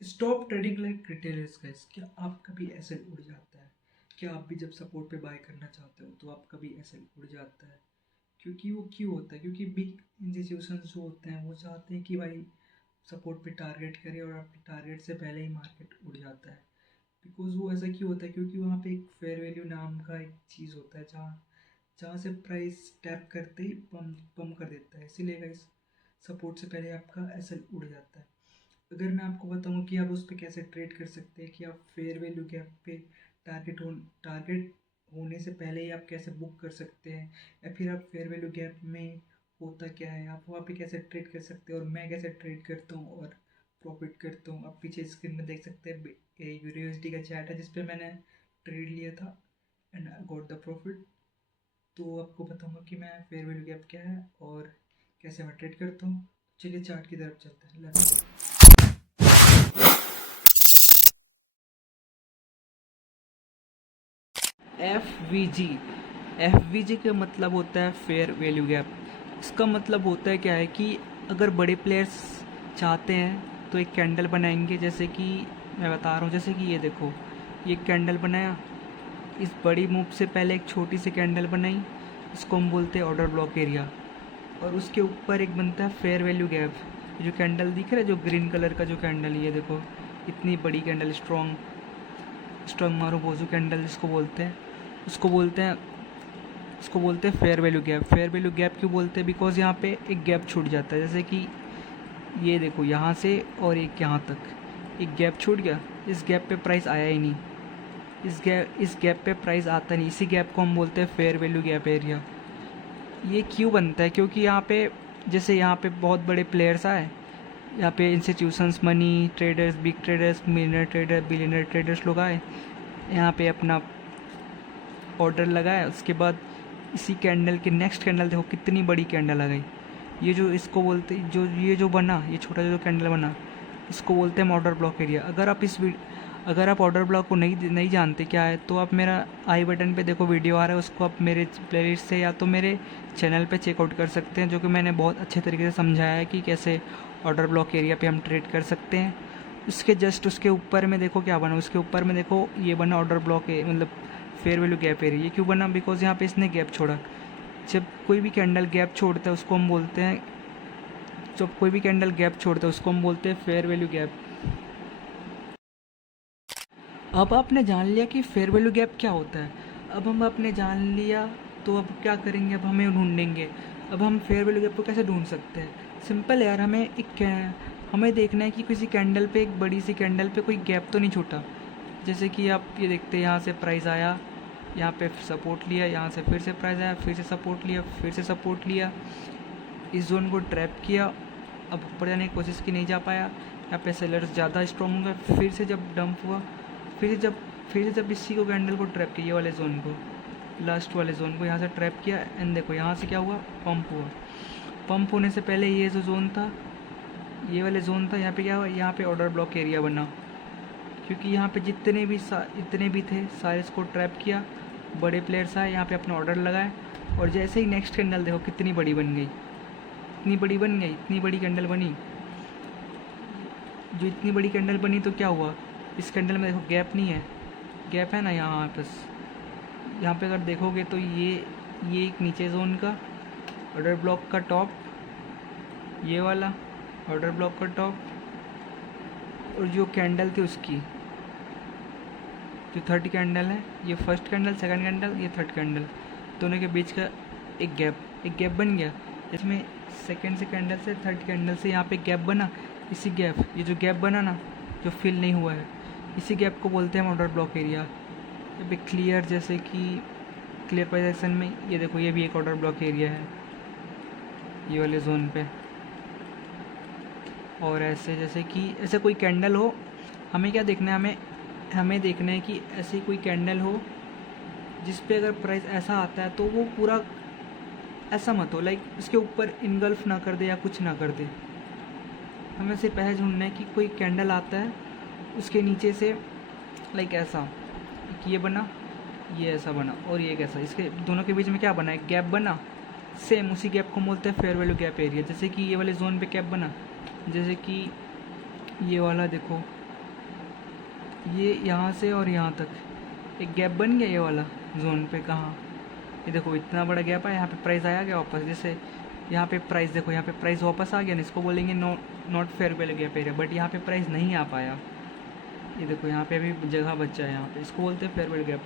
Stop trading like retailers guys. क्या आप कभी ऐसे उड़ जाता है? क्या आप भी जब सपोर्ट पे बाय करना चाहते हो तो आप कभी ऐसे उड़ जाता है? क्योंकि वो क्यों होता है? क्योंकि बिग इंस्टीट्यूशंस जो होते हैं वो चाहते हैं कि भाई सपोर्ट पे टारगेट करे और आपके टारगेट से पहले ही मार्केट उड़ जाता है। बिकॉज वो ऐसा क्यों होता है? क्योंकि वहाँ पे एक फेयर वैल्यू नाम का एक चीज़ होता है जहाँ जहाँ से प्राइस टैप करते ही पम कर देता है, इसीलिए गाइस सपोर्ट से पहले आपका एसएल उड़ जाता है। अगर मैं आपको बताऊं कि आप उस पर कैसे ट्रेड कर सकते हैं, कि आप फेयर वैल्यू गैप पे टारगेट होने से पहले ही आप कैसे बुक कर सकते हैं, या फिर आप फेयर वैल्यू गैप में होता क्या है, आप वहाँ पे कैसे ट्रेड कर सकते हैं और मैं कैसे ट्रेड करता हूँ और प्रॉफिट करता हूँ। आप पीछे स्क्रीन में देख सकते हैं यूनिवर्सिटी का चैट है जिसपे मैंने ट्रेड लिया था एंड गॉट द प्रॉफिट। तो आपको बताऊंगा कि मैं फेयर वैल्यू गैप क्या है और कैसे मैं ट्रेड करता हूँ। चलिए चार्ट की तरफ चलते हैं, लेट्स गो। एफ वी जी का मतलब होता है फेयर वैल्यू गैप। इसका मतलब होता है क्या है कि अगर बड़े प्लेयर्स चाहते हैं तो एक कैंडल बनाएंगे, जैसे कि मैं बता रहा हूँ, जैसे कि ये देखो, ये कैंडल बनाया, इस बड़ी मूव से पहले एक छोटी सी कैंडल बनाई, इसको हम बोलते हैं ऑर्डर ब्लॉक एरिया, और उसके ऊपर एक बनता है फेयर वैल्यू गैप। जो कैंडल दिख रहा है, जो ग्रीन कलर का जो कैंडल, ये देखो इतनी बड़ी candle, strong strong marubozu candle जिसको बोलते हैं, उसको बोलते हैं इसको बोलते हैं fair value gap. Fair value gap क्यों बोलते हैं? बिकॉज यहाँ पे एक गैप छूट जाता है, जैसे कि ये देखो यहाँ से और एक यहाँ तक एक गैप छूट गया, इस गैप पे प्राइस आया ही नहीं, इस गैप पे प्राइस आता नहीं, इसी गैप को हम बोलते हैं फेयर वैल्यू गैप एरिया। ये क्यों बनता है? क्योंकि यहाँ पे जैसे यहाँ पे बहुत बड़े प्लेयर्स आए, यहाँ पे institutions, money traders, big traders, millionaire trader, billionaire traders लोग आए, यहाँ पे अपना ऑर्डर लगाया, उसके बाद इसी कैंडल के नेक्स्ट कैंडल देखो कितनी बड़ी कैंडल आ गई। ये जो इसको बोलते, जो ये जो बना, ये छोटा जो कैंडल बना, इसको बोलते हैं ऑर्डर ब्लॉक एरिया। अगर आप ऑर्डर ब्लॉक को नहीं जानते क्या है, तो आप मेरा आई बटन पे देखो वीडियो आ रहा है, उसको आप मेरे प्लेलिस्ट से या तो मेरे चैनल पे चेकआउट कर सकते हैं, जो कि मैंने बहुत अच्छे तरीके से समझाया है कि कैसे ऑर्डर ब्लॉक एरिया पे हम ट्रेड कर सकते हैं। उसके जस्ट उसके ऊपर में देखो क्या बना, उसके ऊपर में देखो ये बना ऑर्डर ब्लॉक, मतलब फेयर वैल्यू गैप एरिया। ये क्यों बना? बिकॉज यहाँ पे इसने गैप छोड़ा। जब कोई भी कैंडल गैप छोड़ता है उसको हम बोलते हैं जब कोई भी कैंडल गैप छोड़ता है उसको हम बोलते हैं फेयर वैल्यू गैप। अब आपने जान लिया कि फेयर वैल्यू गैप क्या होता है। अब हम आपने जान लिया, तो अब क्या करेंगे? अब हमें ढूंढेंगे। अब हम फेयर वैल्यू गैप को कैसे ढूंढ सकते हैं? सिंपल यार, हमें देखना है कि किसी कैंडल पे, एक बड़ी सी कैंडल पे कोई गैप तो नहीं छूटा। जैसे कि आप ये देखते हैं, यहाँ से प्राइस आया, यहाँ पे सपोर्ट लिया, यहाँ से फिर से प्राइस आया, फिर से सपोर्ट लिया, फिर से सपोर्ट लिया, इस जोन को ट्रैप किया, अब ऊपर जाने की कोशिश की, नहीं जा पाया, यहाँ पे सेलर्स ज़्यादा स्ट्रॉन्ग हो गए, फिर से जब डंप हुआ, फिर से जब इसी को कैंडल को ट्रैप किया, ये वाले जोन को, लास्ट वाले जोन को यहाँ से ट्रैप किया, एंड देखो यहाँ से क्या हुआ, पंप हुआ। पंप होने से पहले ये जो जोन था, ये वाले जोन था, यहाँ पे क्या हुआ, यहाँ पे ऑर्डर ब्लॉक एरिया बना, क्योंकि यहाँ पे जितने भी थे सारे इसको ट्रैप किया, बड़े प्लेयर्स आए, यहाँ पे अपना ऑर्डर लगाए, और जैसे ही नेक्स्ट कैंडल देखो कितनी बड़ी बन गई, इतनी बड़ी कैंडल बनी। जो इतनी बड़ी कैंडल बनी तो क्या हुआ, इस कैंडल में देखो गैप नहीं है, गैप है ना यहाँ बस। यहाँ पे अगर देखोगे तो ये एक नीचे जोन का ऑर्डर ब्लॉक का टॉप, ये वाला ऑर्डर ब्लॉक का टॉप, और जो कैंडल थी उसकी जो थर्ड कैंडल है, ये फर्स्ट कैंडल, सेकंड कैंडल, ये थर्ड कैंडल, दोनों के बीच का एक गैप बन गया। इसमें सेकंड से कैंडल से थर्ड कैंडल से यहाँ पे गैप बना, ये जो गैप बना ना, जो फिल नहीं हुआ है, इसी गैप को बोलते हैं हम ऑर्डर ब्लॉक एरिया। यहाँ पे क्लियर, जैसे कि क्लियर पोजीशन में ये देखो, ये भी एक ऑर्डर ब्लॉक एरिया है ये वाले जोन पे। और ऐसे जैसे कि ऐसे कोई कैंडल हो, हमें क्या देखना है, हमें देखना है कि ऐसी कोई कैंडल हो जिस पे अगर प्राइस ऐसा आता है तो वो पूरा ऐसा मत हो, लाइक इसके ऊपर इनगल्फ ना कर दे या कुछ ना कर दे। हमें सिर्फ ऐसा ढूंढना है कि कोई कैंडल आता है, उसके नीचे से लाइक ऐसा कि ये बना, ये ऐसा बना, और ये कैसा, इसके दोनों के बीच में क्या बना, एक गैप बना, सेम उसी गैप को बोलते हैं फेयर वैल्यू गैप एरिया। जैसे कि ये वाले जोन पे गैप बना, जैसे कि ये वाला देखो, ये यहाँ से और यहाँ तक एक गैप बन गया ये वाला जोन पे। कहाँ? ये देखो इतना बड़ा गैप है, यहाँ पे प्राइस आया गया वापस। जैसे यहाँ पे प्राइस देखो, यहाँ पे प्राइस वापस आ गया ना, इसको बोलेंगे not fair value gap area, but यहाँ पे प्राइस नहीं आ पाया। ये देखो यहाँ पे अभी जगह बचा है, यहाँ पे इसको बोलते हैं फेयर वैल्यू गैप।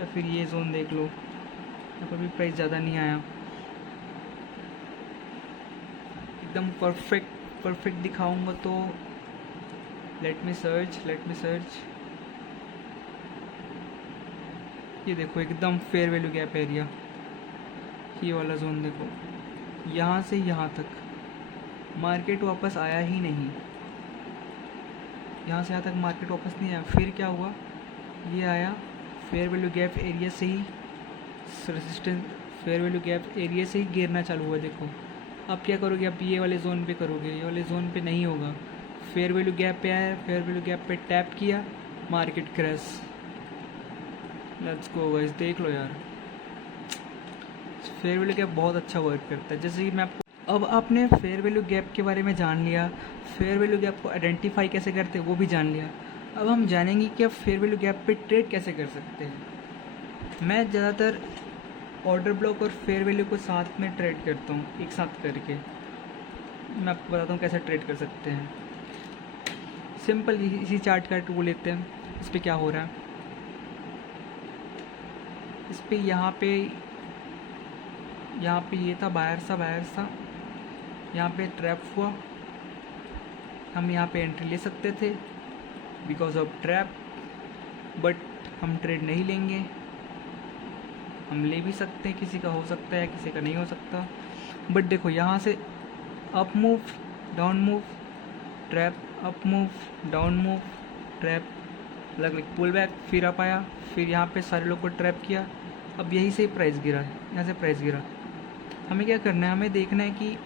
या फिर ये जोन देख लो, यहाँ पर भी प्राइस ज़्यादा नहीं आया, एकदम परफेक्ट दिखाऊंगा तो लेट मी सर्च। ये देखो एकदम फेयर वैल्यू गैप एरिया, ये वाला जोन देखो, यहाँ से यहाँ तक मार्केट वापस आया ही नहीं, यहाँ से यहाँ तक मार्केट वापस नहीं आया। फिर क्या हुआ, ये आया फेयर वैल्यू गैप एरिया से ही resistance, fair value gap area से ही गिरना चालू हुआ। देखो अब क्या करोगे, आप ये वाले जोन पे करोगे, ये वाले जोन पे नहीं होगा। फेयर वैल्यू गैप पे आया, फेयर वैल्यू गैप पे टैप किया, market crash. Let's go guys, देख लो यार, फेयर वैल्यू गैप बहुत अच्छा वर्क करता है। जैसे कि मैं आपको, अब आपने फेयर वैल्यू गैप के बारे में जान लिया, फेयर वैल्यू गैप को आइडेंटिफाई कैसे करते हैं वो भी जान लिया। अब हम जानेंगे कि आप फेयर वैल्यू गैप पे ट्रेड कैसे कर सकते हैं। मैं ज़्यादातर ऑर्डर ब्लॉक और फेयर वैल्यू को साथ में ट्रेड करता हूँ, एक साथ करके। मैं आपको बताता हूँ कैसे ट्रेड कर सकते हैं। सिंपल इसी चार्ट का टूल लेते हैं। इस पर क्या हो रहा है, इस पर यहाँ पे ये था बायर सा, यहाँ पे ट्रैप हुआ, हम यहाँ पे एंट्री ले सकते थे बिकॉज ऑफ ट्रैप, बट हम ट्रेड नहीं लेंगे। हम ले भी सकते हैं, किसी का हो सकता है, किसी का नहीं हो सकता। बट देखो यहाँ से up move, down move, trap, up move, down move, trap, अलग पुल बैक, फिर अप आया, फिर यहाँ पे सारे लोग को ट्रैप किया। अब यही से प्राइस गिरा है, यहाँ से प्राइस गिरा। हमें क्या करना है, हमें देखना है कि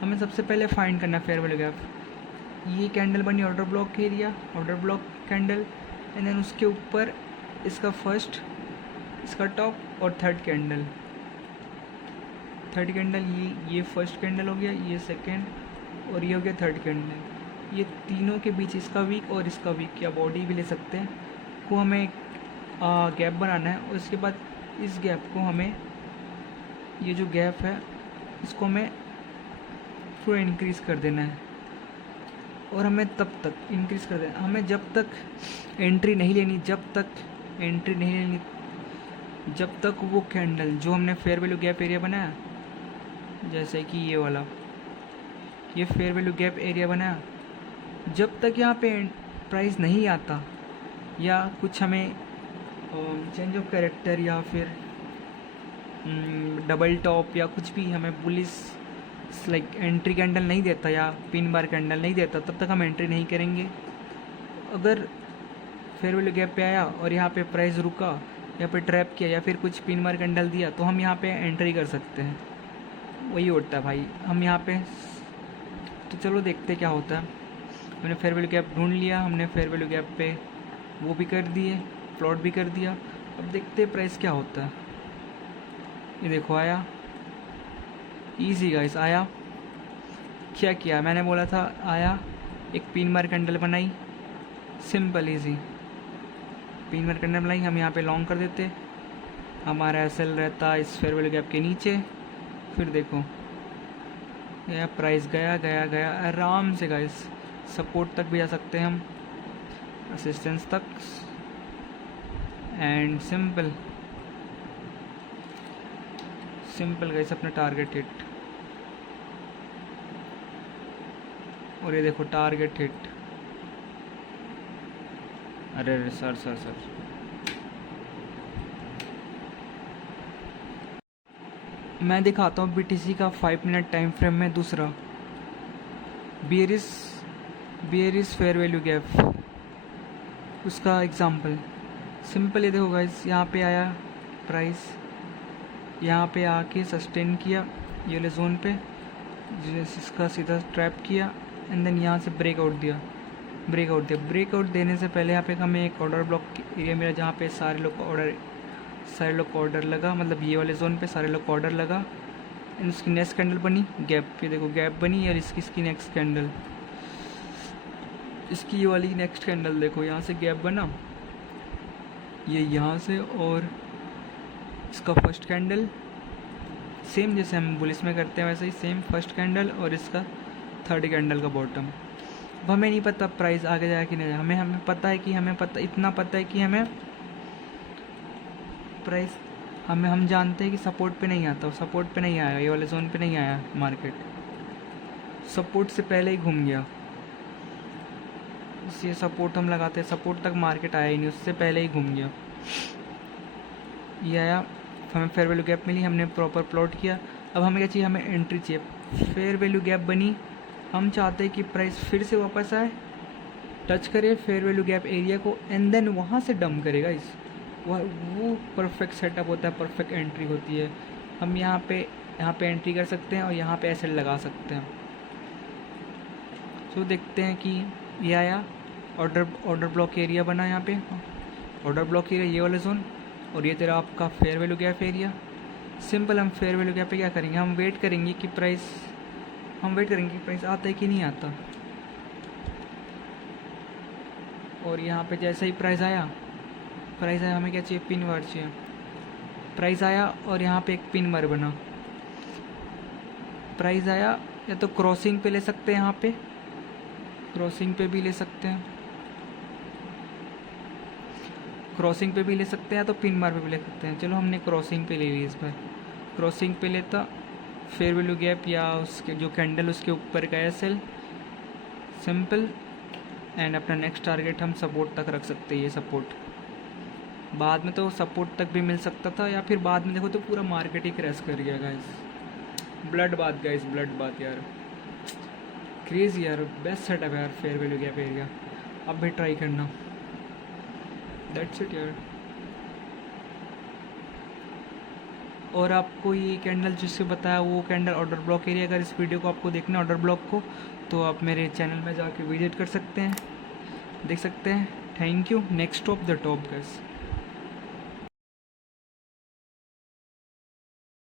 हमें सबसे पहले फाइंड करना है फेयर वैल्यू गैप। ये कैंडल बनी order block area, order block candle, and then उसके ऊपर इसका फर्स्ट, इसका टॉप और थर्ड कैंडल, ये फर्स्ट कैंडल हो गया, ये सेकंड और ये हो गया थर्ड कैंडल। ये तीनों के बीच इसका वीक और इसका वीक या बॉडी भी ले सकते हैं को हमें गैप बनाना है। और इसके बाद इस गैप को हमें, ये जो गैप है इसको हमें थोड़ा इंक्रीज़ कर देना है। और हमें तब तक इंक्रीज़ कर देना, हमें जब तक एंट्री नहीं लेनी, जब तक वो कैंडल जो हमने फेयर वैल्यू गैप एरिया बनाया, जैसे कि ये वाला, ये फेयर वैल्यू गैप एरिया बनाया, जब तक यहाँ पे प्राइस नहीं आता या कुछ हमें चेंज ऑफ कैरेक्टर या फिर डबल टॉप या कुछ भी हमें बुलिश लाइक एंट्री कैंडल नहीं देता या पिन बार कैंडल नहीं देता, तब तक हम एंट्री नहीं करेंगे। अगर फेयर वैल्यू गैप पे आया और यहाँ पे प्राइस रुका, यहाँ पे ट्रैप किया या फिर कुछ पिन बार कैंडल दिया, तो हम यहाँ पे एंट्री कर सकते हैं। वही होता है भाई, हम यहाँ पे, तो चलो देखते क्या होता है। हमने फेयर वैल्यू गैप ढूंढ लिया, हमने फेयर वैल्यू गैप पे वो भी कर दिए, प्लॉट भी कर दिया। अब देखते प्राइस क्या होता है। ये देखो आया, इजी गाइस, आया। क्या किया मैंने, बोला था आया, एक पिन बार कैंडल बनाई, simple easy pin bar candle बनाई, हम यहाँ पे लॉन्ग कर देते, हमारा एसएल रहता इस फेयर वैल्यू गैप के नीचे। फिर देखो यह प्राइस गया आराम से गाइस, सपोर्ट तक भी जा सकते हैं हम, असिस्टेंस तक, एंड सिंपल गाइस अपना टारगेट हिट। और ये देखो टारगेट हिट, अरे सर मैं दिखाता हूँ BTC का 5 मिनट टाइम फ्रेम में दूसरा बियरिस फेयर वैल्यू गैप, उसका एग्जांपल सिंपल। ये देखो गाइस, यहाँ पे आया प्राइस, यहाँ पे आके सस्टेन किया ये वाले जोन पे, जिसका सीधा ट्रैप किया, एंड देन यहाँ से ब्रेकआउट दिया। ब्रेकआउट देने से पहले यहाँ पे हमें एक ऑर्डर ब्लॉक एरिया मिला, जहाँ पे सारे लोग को ऑर्डर लगा, मतलब ये वाले जोन पे सारे लोग को ऑर्डर लगा। एंड उसकी नेक्स्ट कैंडल बनी गैप पे, देखो गैप बनी, और इसकी नेक्स्ट कैंडल, इसकी ये वाली नेक्स्ट कैंडल देखो, यहाँ से गैप बना, ये यहाँ से, और इसका फर्स्ट कैंडल सेम जैसे हम बुलिस में करते हैं वैसे ही सेम फर्स्ट कैंडल, और इसका थर्ड कैंडल का बॉटम। अब हमें नहीं पता प्राइस आगे जाए कि नहीं जाए, हमें पता है कि इतना पता है कि हमें प्राइस हम जानते हैं कि सपोर्ट पे नहीं आता, सपोर्ट पे नहीं आया, ये वाले जोन पे नहीं आया मार्केट, सपोर्ट से पहले ही घूम गया। इसलिए सपोर्ट हम लगाते हैं, सपोर्ट तक मार्केट आया ही नहीं, उससे पहले ही घूम गया। ये आया, हमें फेयर वैल्यू गैप मिली, हमने प्रॉपर प्लॉट किया। अब हमें क्या चाहिए, हमें एंट्री चाहिए। फेयर वैल्यू गैप बनी, हम चाहते हैं कि प्राइस फिर से वापस आए, टच करे फेयर वैल्यू गैप एरिया को, एंड देन वहाँ से डंप करेगा। इस वो परफेक्ट सेटअप होता है, परफेक्ट एंट्री होती है। हम यहाँ पे एंट्री कर सकते हैं और यहाँ पे ऐसे लगा सकते हैं। तो देखते हैं कि ये आया, ऑर्डर ब्लॉक एरिया बना, यहाँ पे ऑर्डर ब्लॉक एरिया ये वाला जोन, और ये तेरा आपका fair value gap area. Simple, हम फेयर वैल्यू गैप पे क्या करेंगे, हम वेट करेंगे कि प्राइस आता है कि नहीं आता। और यहाँ पे जैसे ही प्राइस आया, हमें क्या चाहिए, पिन बार चाहिए। प्राइस आया और यहाँ पे एक पिन बार बना, प्राइस आया, या तो क्रॉसिंग पे ले सकते हैं, यहाँ पे क्रॉसिंग पे भी ले सकते हैं, क्रॉसिंग पे भी ले सकते हैं, तो पिन बार पे भी ले सकते हैं। चलो हमने क्रॉसिंग पे ले ली, इस बार क्रॉसिंग पे लेता, फेयर वैल्यू गैप या उसके जो कैंडल उसके ऊपर का सेल, सिंपल, एंड अपना नेक्स्ट टारगेट हम सपोर्ट तक रख सकते हैं। ये सपोर्ट बाद में तो सपोर्ट तक भी मिल सकता था, या फिर बाद में देखो तो पूरा मार्केट ही क्रैश कर गया गाइस। ब्लड बात गाइस, ब्लड बात यार, क्रेजी यार, बेस्ट सेटअप है यार फेयर वैल्यू गैप एरिया। अब भी ट्राई करना, दैट्स इट यार। और आपको ये कैंडल जिससे बताया वो कैंडल ऑर्डर ब्लॉक एरिया, अगर इस वीडियो को आपको देखना है ऑर्डर ब्लॉक को, तो आप मेरे चैनल में जाके विजिट कर सकते हैं, देख सकते हैं। Thank you. Next of the top guys.